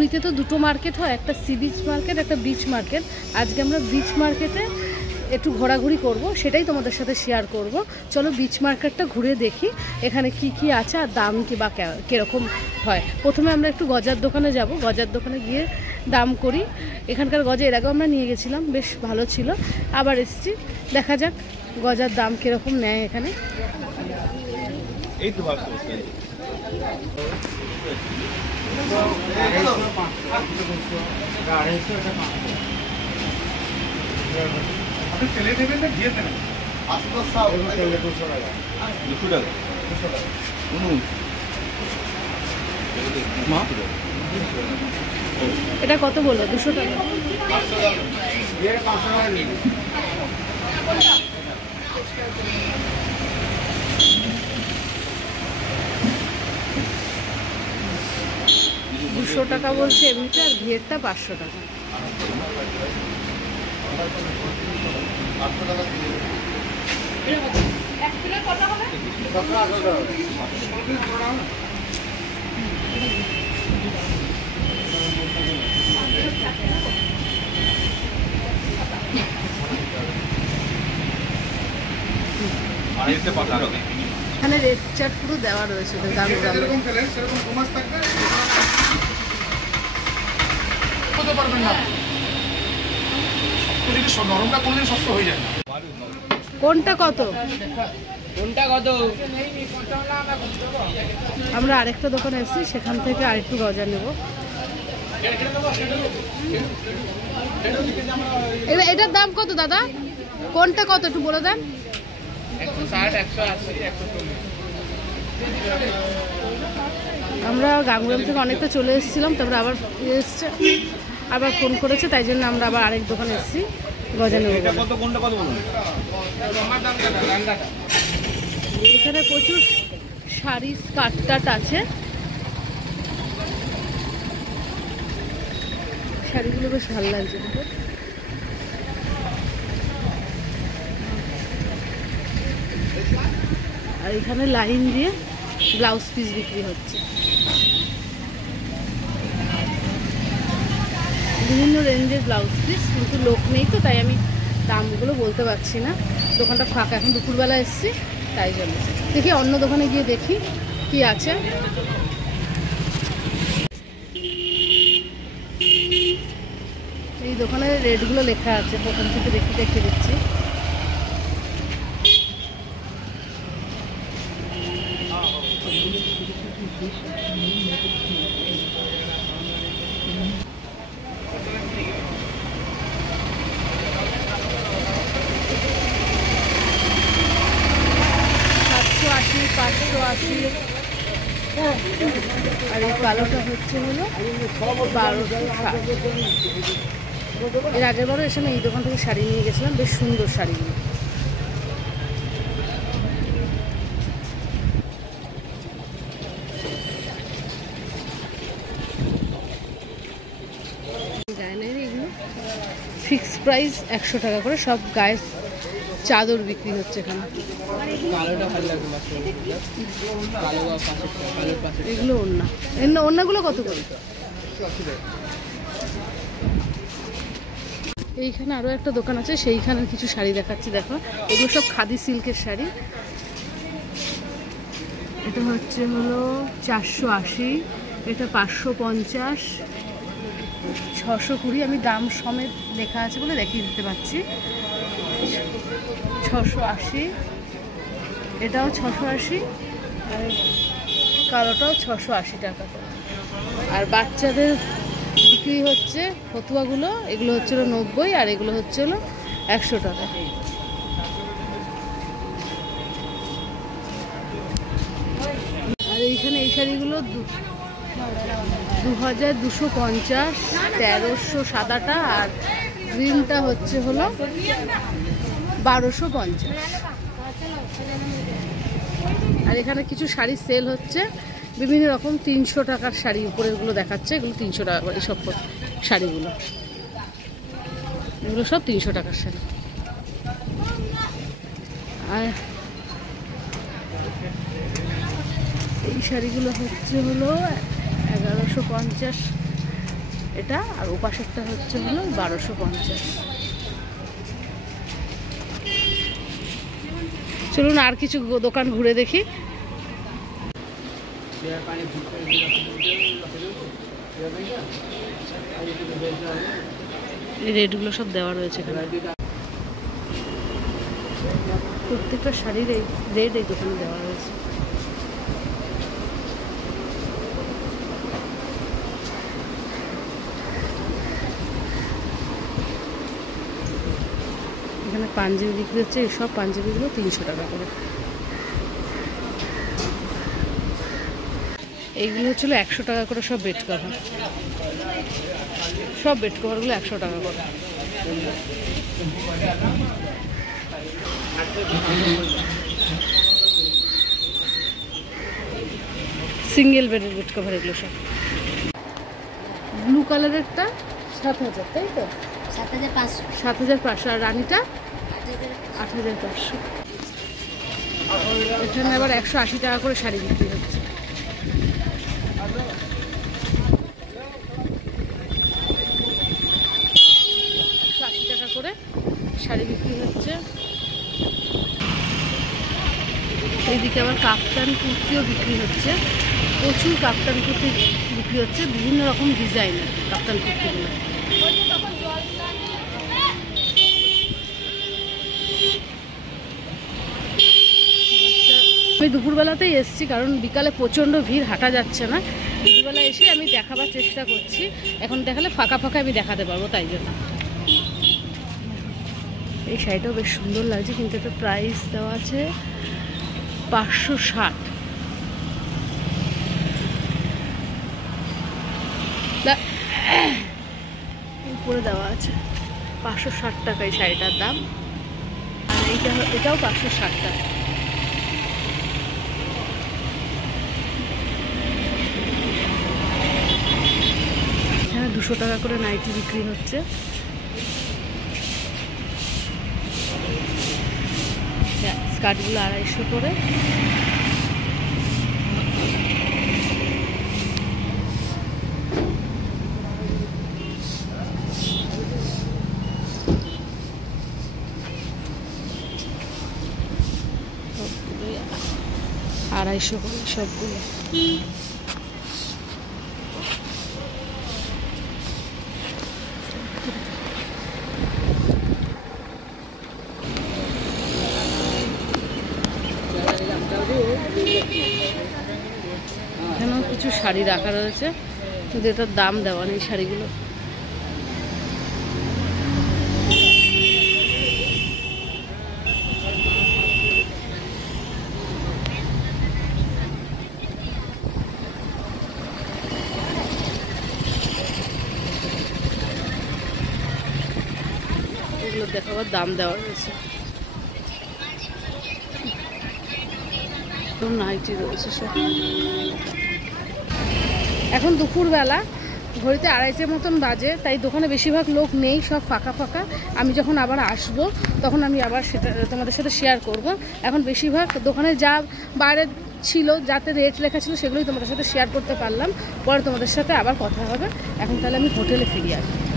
পুরীতে তো দুটো মার্কেট হয়, একটা সি বিচ মার্কেট, একটা বিচ মার্কেট। আজকে আমরা বিচ মার্কেটে একটু ঘোরাঘুরি করব, সেটাই তোমাদের সাথে শেয়ার করব। চলো বিচ মার্কেটটা ঘুরে দেখি এখানে কি কি আছে আর দাম কি বা কীরকম হয়। প্রথমে আমরা একটু গজার দোকানে যাব, গজার দোকানে গিয়ে দাম করি। এখানকার গজা এর আগেও আমরা নিয়ে গেছিলাম, বেশ ভালো ছিল, আবার এসছি। দেখা যাক গজার দাম কীরকম নেয় এখানে। এটা কত বললো? 200 টাকা। টাকা বলছে এমনিটা, আর ভিড়টা 500 টাকা। এখানে রেড চার্ট পুরো দেওয়া রয়েছে, দাম কোনটা কত? আমরা আরেকটা দোকানে এসেছি, সেখান থেকে আরেকটু গজা নেব। এটার দাম কত দাদা? কোনটা কত একটু বলে দেন। 160, 180, 140। আমরা গাঙ্গুরাম থেকে অনেকটা চলে এসেছিলাম, তারপরে আবার এসছে, আবার ফোন করেছে, তাই জন্য আমরা আবার আরেক দোকানে এসেছি গজা নেব। এখানে প্রচুর শাড়ি স্কার্ট টাট আছে, শাড়িগুলো বেশ ভালো লাগছে। আর এখানে লাইন দিয়ে ব্লাউজ পিস বিক্রি হচ্ছে, বিভিন্ন রেঞ্জের ব্লাউজ পিস, কিন্তু লোক নেই তো তাই আমি দামগুলো বলতে পারছি না। দোকানটা ফাঁকা, এখন দুপুরবেলা এসেছি তাই জন্য। দেখি অন্য দোকানে গিয়ে দেখি কি আছে। এই দোকানের রেটগুলো লেখা আছে, প্রথম থেকে দেখে দিচ্ছি। আর এই কালোটা হচ্ছে হলো 1260। এর আগের বারও এসে আমি এই দোকান থেকে শাড়ি নিয়ে গেছিলাম, বেশ সুন্দর শাড়িগুলো। গায়েনের এগুলো ফিক্স প্রাইস 100 টাকা করে, সব গায়ের চাদর বিক্রি হচ্ছে এখানে। এগুলো ওড়নাগুলো কত করে? এইখানে আরো একটা দোকান আছে, সেইখানে কিছু শাড়ি দেখাচ্ছি, দেখো এগুলো সব খাদি সিল্কের শাড়ি। এটা হচ্ছে হলো 480, এটা 550, 620। আমি দাম সমেত লেখা আছে বলে দেখিয়ে দিতে পারছি। 680, এটাও 680, আর কালোটাও 680 টাকা করে। আর বাচ্চাদের বিক্রি হচ্ছে ফতুয়াগুলো, এগুলো হচ্ছে 90, আর এগুলো হচ্ছে 100 টাকা। আর এইখানে এই শাড়িগুলো 2250, 1300 সাদাটা, আর গ্রিনটা হচ্ছে 1250। আর এখানে কিছু শাড়ি সেল হচ্ছে, বিভিন্ন রকম 300 টাকার শাড়ি, উপরেরগুলো দেখাচ্ছে, এগুলো 300 টাকা করে। সব শাড়িগুলো, এগুলো সব 300 টাকার শাড়ি। আর এই শাড়িগুলো হচ্ছে 1150 এটা, আর ওপাশেরটা হচ্ছে হলো 1250। চলুন আর কিছু দোকান ঘুরে দেখি। এই রেটগুলো সব দেওয়া রয়েছে এখানে, প্রত্যেকটা শাড়ির এই রেট এই দোকানে দেওয়া রয়েছে। এখানে পাঞ্জাবি বিক্রি হচ্ছে, এইসব পাঞ্জাবিগুলো 300 টাকা করে। এইগুলো হচ্ছিল 100 টাকা করে সব বেড কভার, সব বেড কভারগুলো 100 টাকা করে। সিঙ্গেল বেডের বেড কভার এগুলো সব। ব্লু কালারেরটা 7000, তাই তো? 7500। আর রানীটা 8500। এখানে আবার 180 টাকা করে শাড়ি বিক্রি হচ্ছে। 180 টাকা করে শাড়ি বিক্রি হচ্ছে। এইদিকে আবার কাপ্তান কুর্তিও বিক্রি হচ্ছে, প্রচুর কাপ্তান কুর্তি বিক্রি হচ্ছে, বিভিন্ন রকম ডিজাইনের কাপ্তান কুর্তিগুলো। আমি দুপুরবেলাতেই এসেছি, কারণ বিকালে প্রচণ্ড ভিড়, হাঁটা যাচ্ছে না। দুপুরবেলা এসে আমি দেখাবার চেষ্টা করছি, এখন দেখালে ফাঁকা ফাঁকা আমি দেখাতে পারবো, তাই জন্য। এই শাড়িটাও বেশ সুন্দর লাগছে, কিন্তু এটা প্রাইস দেওয়া আছে 560। উপরে দেওয়া আছে 560 টাকা এই শাড়িটার দাম। আর এটাও 560 টাকা। এখানে 200 টাকা করে নাইটি বিক্রি হচ্ছে। স্কার্টগুলো 250 করে। আড়াইশো করে সবগুলো। এখানেও কিছু শাড়ি রাখা রয়েছে, কিন্তু এটার দাম দেওয়া নেই শাড়িগুলো। এগুলো দেখাবার দাম দেওয়া রয়েছে, নাইটি রয়েছে সব। এখন দুপুরবেলা, ঘড়িতে 2:30 মতন বাজে, তাই দোকানে বেশিরভাগ লোক নেই, সব ফাঁকা ফাঁকা। আমি যখন আবার আসবো তখন আমি আবার সেটা তোমাদের সাথে শেয়ার করব। এখন বেশিরভাগ দোকানে যা বাইরে ছিল, যাতে রেট লেখা ছিল, সেগুলোই তোমাদের সাথে শেয়ার করতে পারলাম। পরে তোমাদের সাথে আবার কথা হবে। এখন তাহলে আমি হোটেলে ফিরে আসবো।